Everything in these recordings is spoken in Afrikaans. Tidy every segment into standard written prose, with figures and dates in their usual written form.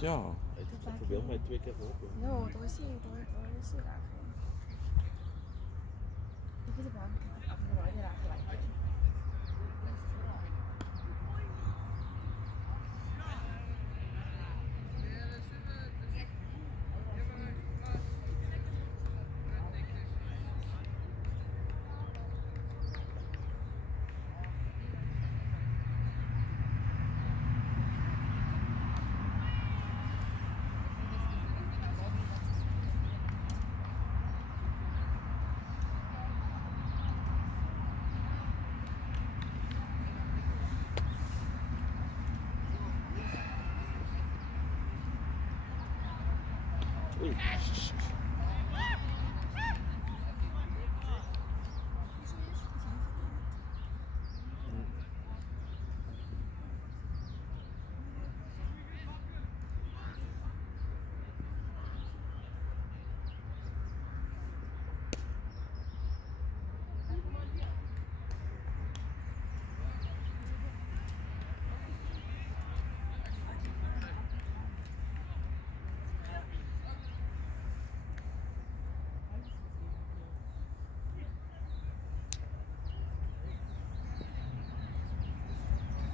Ja. Ik probeer mij 2 keer op. No, dat is hier, dat is hier eigenlijk. Ik weet het wel, ik heb er wel gelijk. Oei.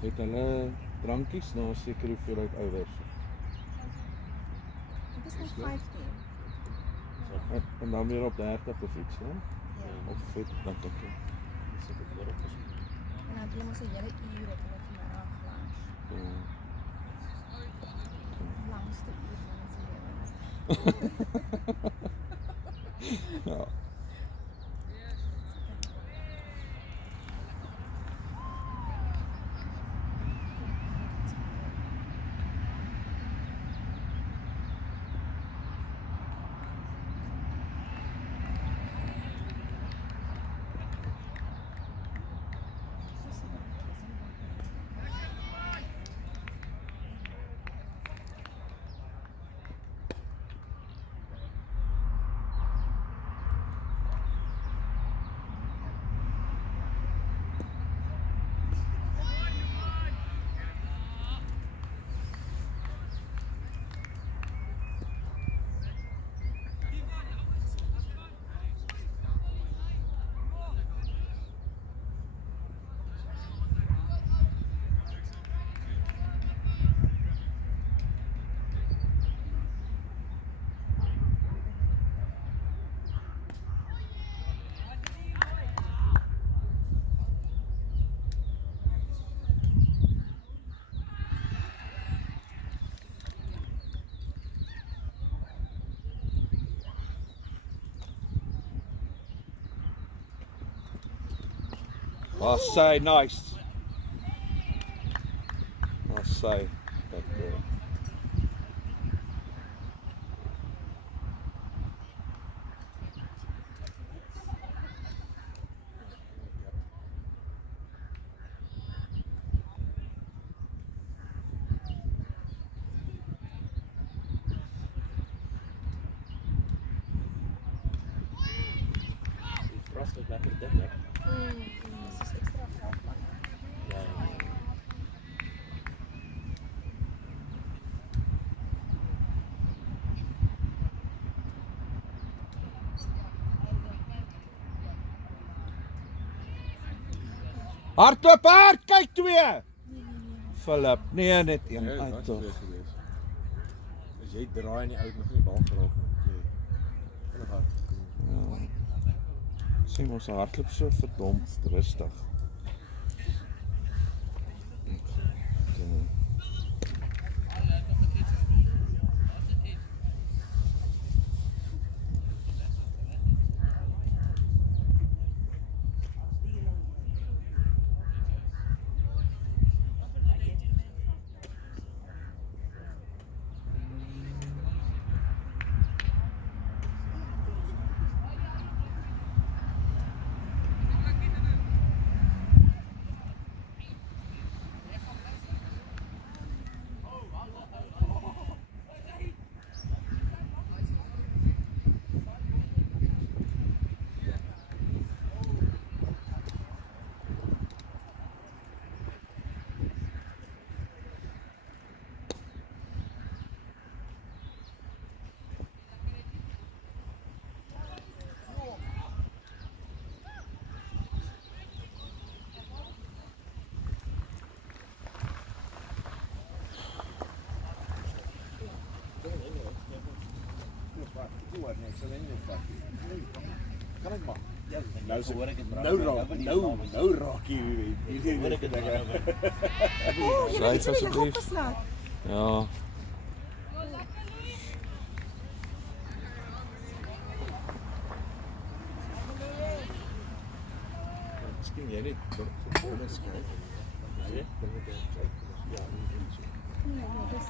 Het hulle drankies na 'n sekere hoeveelheid ouers. Het is nog 15. En dan weer op 30 of iets, hè? Ja. Of vet dan tot. Dis ek het voorop gesien. En dan hulle mos 'n hele uur het hulle vir my afgelaat. Langste uur van ons lewens. Ja. Oh, say nice. Oh, say dat Die gras is lekker dik, hè? Dis is ekstra veldpad. Ja. Hardloop hard, kyk 2. Philip, nee net een Ja, uit dit tog. was gewees. As jy draai en die ou nog nie bal geraak het nie. Hulle hard. Ja. Sien ons hardloop so verdomd rustig. hoor nie, ek sal nie jou vat nie. Kan ek maar? Ja, Nou is hoor ek het nou raak jy hierdie hoor ek het dinge. Sluit asseblief. Opgesluit. Ja. Miskien jy net binne skryf. Sê? Nee, dis.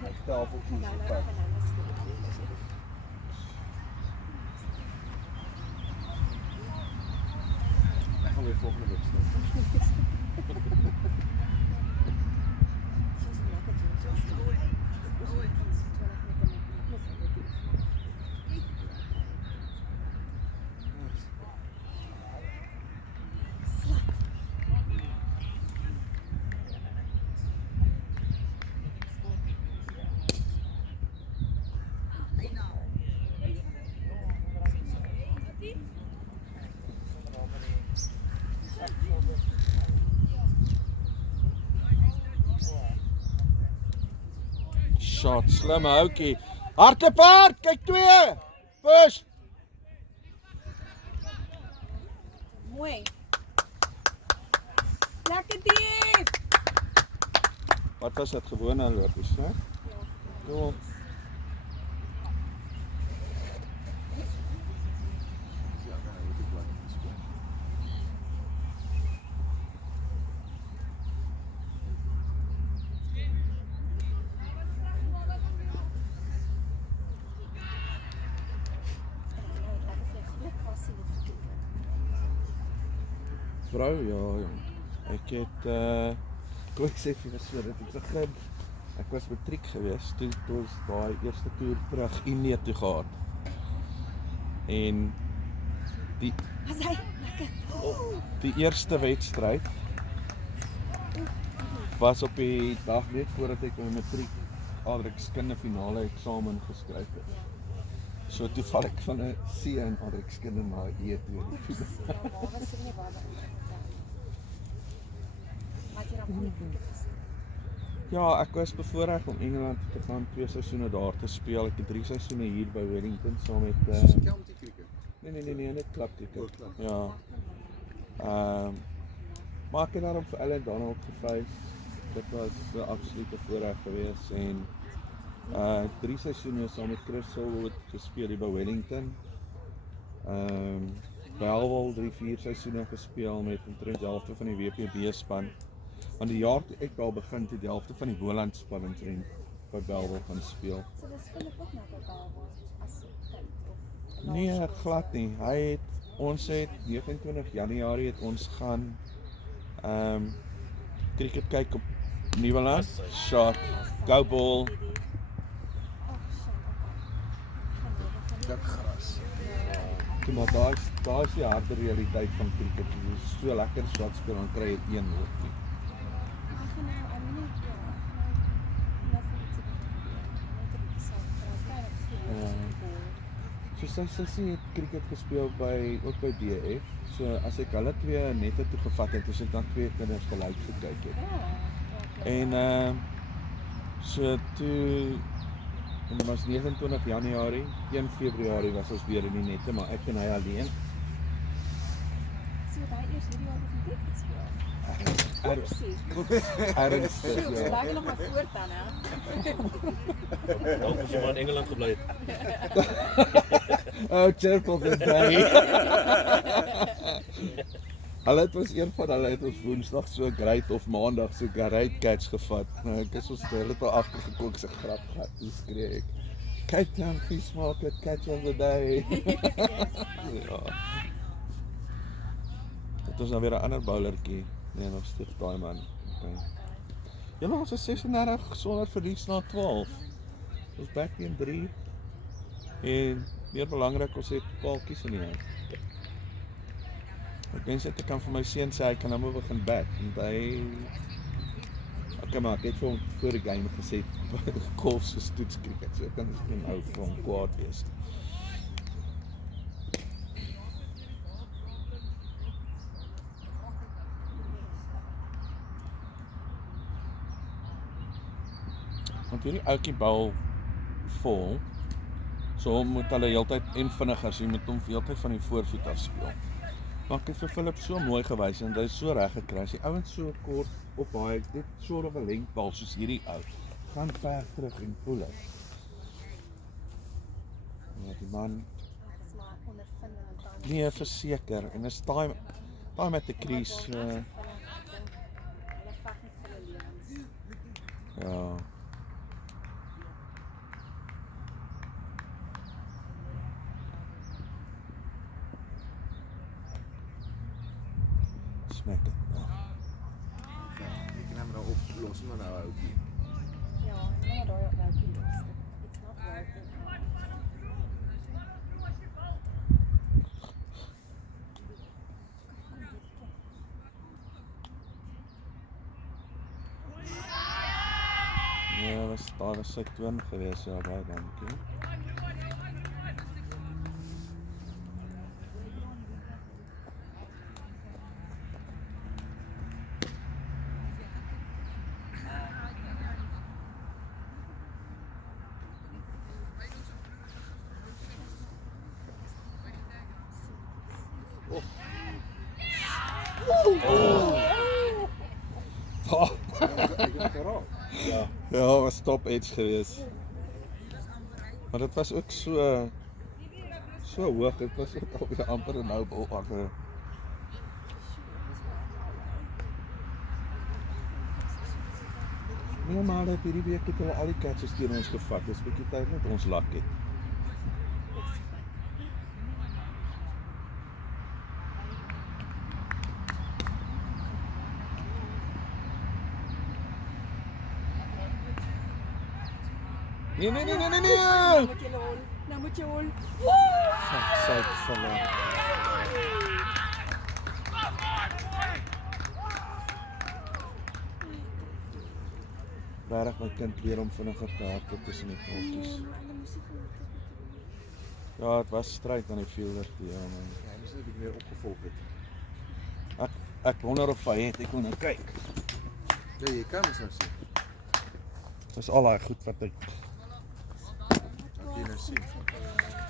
My tafeltjie is gepak. Ek gaan weer volgende week staan. Shot, slimme houtjie. Harteperd, kyk 2. Push. Mooi. Lekker diep. Wat was dit gewone lopies, né? Ja. Vrou, ja, jong. Ek het kom ek sê vir so dat ek begin. Ek was matriek geweest toe ons daai eerste toer terug Indië toe gehad. En die Was hy lekker. die eerste wedstryd was op die dag net voordat ek my matriek aardrykskunde finale eksamen geskryf het. So toe val ek van 'n C in aardrykskunde na 'n E toe. Ja, ek was bevoorreg om Engeland te gaan 2 seisoene daar te speel. Ek het 3 seisoene hier by Wellington saam met County cricket. nee, net klub cricket. Oh, klub. Ja. Maar ek het daarom vir Ellen Donald gefeis. Dit was 'n absolute voorreg geweest en 3 seisoene saam met Chris Silverwood gespeel hier by Wellington. Belwel 3-4 seisoene gespeel met omtrent die helfte van die WPB span. Want die jaar toe ek daar begin het die helfte van die Boland span omtrent by Belwel gaan speel. So dis Philip ook nou by Belwel as kind of Nee, glad nie. Ons het 29 Januarie het ons gaan cricket kyk op Nieuweland. Shot, go ball. Dik gras. Toe maar daar is die harde realiteit van cricket. Dit is so lekker shot speel dan kry jy 1 hoofie. So sy sussie het cricket gespeel ook by DF. So as ek hulle 2 nette toe gevat het, ons het dan 2 kinders gelyk gekyk het. En so toe en dit was 29 Januarie, 1 Februarie was ons weer in die nette, maar ek en hy alleen. So daai eers hierdie jaar begin dit speel. Ernstig, Sjoe, ja. daai nog maar voort dan hè. Dalk as jy maar in Engeland gebly het. Oh, Churchill the day. Hulle het ons een van hulle het ons Woensdag so great of Maandag so great catch gevat. Nou ek is ons hulle het al agtergekom se grap gehad. Dis skree ek. Cape Town Fish Market catch of the day. Ja. Dit is nou weer 'n ander bowlertjie. Nee, nog steeds daai man. Okay. Ja, ons is 36 sonder verlies na 12. Ons back in 3. En meer belangrik, ons het paaltjies in die hand. Ek wens dit ek kan vir my seun sê hy kan nou maar begin bat. Want hy okay, maar ek het vir hom voor die game gesê golf so stoets cricket. So ek kan miskien ou vir hom kwaad wees. hierdie ouetjie bal vol. So moet hulle heeltyd en vinniger, so jy moet hom heeltyd van die voorvoet af speel. Maar ek het vir Philip so mooi gewys en hy is so reg gekry. As die ouens so kort op baie dit sort of 'n lengtebal soos hierdie ou, gaan ver terug en pull it. Ja, die man Dis maar ondervinding en dan. nee, verseker en is time at the crease. Hulle veg net vir hulle lewens. Ja. Smack it. Jy kan hom nou oplos maar nou ouetjie. Ja, en nou daai op die los. It's not working. Ja, daar was sy twin gewees, ja, baie dankie. Oh. Ek het geraak. Ja. Ja, was top edge geweest. Maar dit was ook so hoog, dit was ook alweer amper 'n nou bal agter. Nee, maar dat hierdie week het hulle al die catches teen ons gevat. Dis 'n bietjie tyd net ons lak het. Nee. Nou moet jy hol. Nou moet jy hol. Fuck, sake van hulle. Regtig my kind leer om vinniger te hardloop tussen die paadjies. Ja, dit was stryd aan die fielder toe, ja man. Ja, hy moes net 'n bietjie meer opgevolg het. Ek wonder of hy het, ek wil nou kyk. Ja, jy kan mos nou sien. Dis al daai goed wat ek Wat jy nou sien.